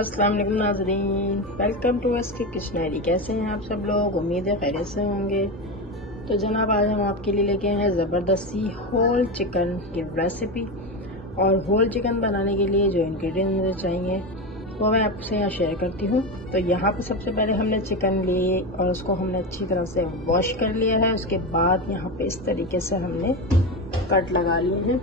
अस्सलाम वालेकुम नाज़रीन, वेलकम टू एसके किचनरी। कैसे हैं आप सब लोग? उम्मीद है खैरियत से होंगे। तो जनाब आज हम आपके लिए लेके आए हैं ज़बरदस्ती होल चिकन की रेसिपी। और होल चिकन बनाने के लिए जो इंग्रेडिएंट्स मुझे चाहिए वो मैं आपसे यहाँ शेयर करती हूँ। तो यहाँ पे सबसे पहले हमने चिकन लिए और उसको हमने अच्छी तरह से वॉश कर लिया है। उसके बाद यहाँ पे इस तरीके से हमने कट लगा लिए हैं।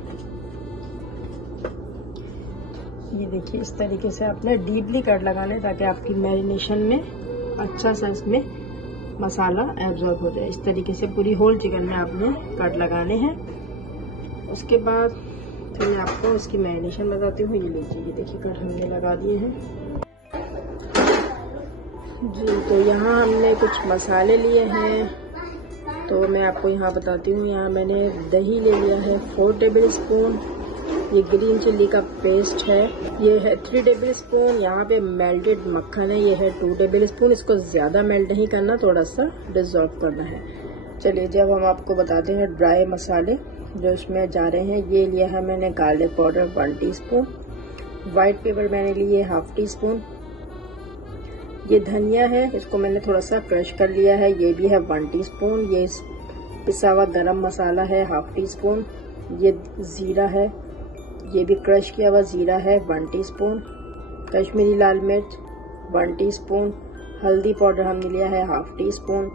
ये देखिए, इस तरीके से आपने डीपली कट लगाने ताकि आपकी मैरिनेशन में अच्छा सा इसमें मसाला एब्जॉर्ब हो जाए। इस तरीके से पूरी होल चिकन में आपने कट लगाने हैं। उसके बाद फिर मैं आपको इसकी मैरिनेशन बताती हूँ। ये लीजिए, ये देखिए कट हमने लगा दिए हैं जी। तो यहाँ हमने कुछ मसाले लिए हैं, तो मैं आपको यहाँ बताती हूँ। यहाँ मैंने दही ले लिया है 4 टेबल स्पून। ये ग्रीन चिल्ली का पेस्ट है, ये है 3 टेबल स्पून। यहाँ पे मेल्टेड मक्खन है, ये है 2 टेबल स्पून। इसको ज़्यादा मेल्ट नहीं करना, थोड़ा सा डिसॉल्व करना है। चलिए जब हम आपको बताते हैं ड्राई मसाले जो इसमें जा रहे हैं। ये लिया है मैंने garlic powder 1 teaspoon, white paper मैंने लिए 1/2 टीस्पून। ये धनिया है, इसको मैंने थोड़ा सा क्रश कर लिया है, ये भी है 1 टीस्पून। ये पिसा हुआ गरम मसाला है 1/2 टीस्पून। ये जीरा है, ये भी क्रश किया हुआ जीरा है 1 टीस्पून। कश्मीरी लाल मिर्च 1 टीस्पून। हल्दी पाउडर हमने लिया है 1/2 टीस्पून।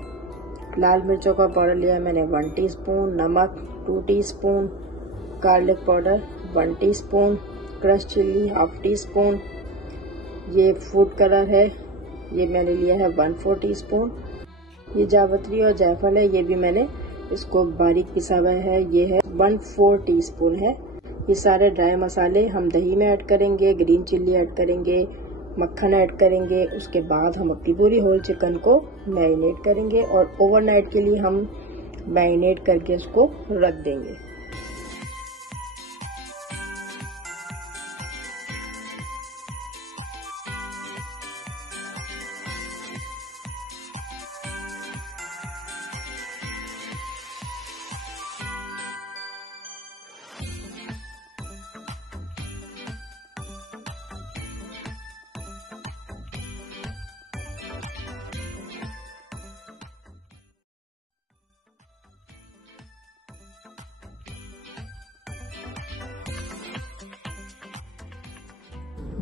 लाल मिर्चों का पाउडर लिया है मैंने 1 टीस्पून। नमक 2 teaspoon. Garlic powder 1 teaspoon. Crush chilli 1/2 teaspoon. ये फूड कलर है, ये मैंने लिया है 1/4 टीस्पून। ये जावित्री और जायफल है, ये भी मैंने इसको बारीक पिसा हुआ है, ये है 1/4 टीस्पून है। ये सारे ड्राई मसाले हम दही में ऐड करेंगे, ग्रीन चिल्ली ऐड करेंगे, मक्खन ऐड करेंगे। उसके बाद हम अपनी पूरी होल चिकन को मैरिनेट करेंगे और ओवरनाइट के लिए हम मैरिनेट करके उसको रख देंगे।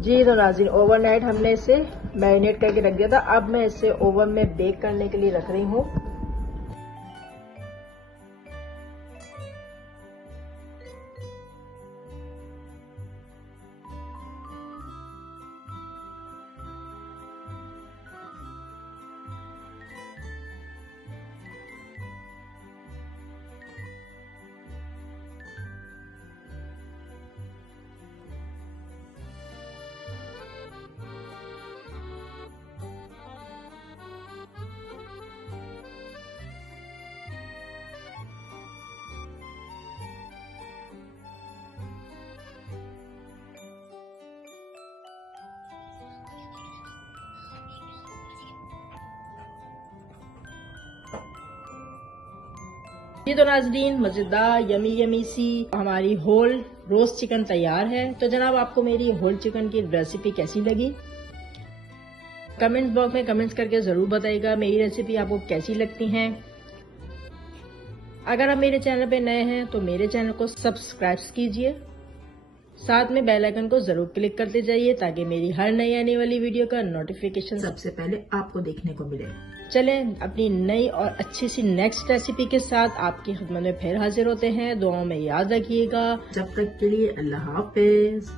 जी तो नाज़रीन, ओवरनाइट हमने इसे मैरिनेट करके रख दिया था। अब मैं इसे ओवन में बेक करने के लिए रख रही हूँ। ये तो नाज़रीन मजेदार यमी यमी सी हमारी होल रोस्ट चिकन तैयार है। तो जनाब आपको मेरी होल चिकन की रेसिपी कैसी लगी? कमेंट्स बॉक्स में कमेंट्स करके जरूर बताइएगा मेरी रेसिपी आपको कैसी लगती हैं। अगर आप मेरे चैनल पे नए हैं तो मेरे चैनल को सब्सक्राइब कीजिए, साथ में बेल आइकन को जरूर क्लिक करते जाइए ताकि मेरी हर नई आने वाली वीडियो का नोटिफिकेशन सबसे पहले आपको देखने को मिले। चलें अपनी नई और अच्छी सी नेक्स्ट रेसिपी के साथ आपकी खिदमत में फिर हाजिर होते हैं। दुआओं में याद रखिएगा। जब तक के लिए अल्लाह हाफिज।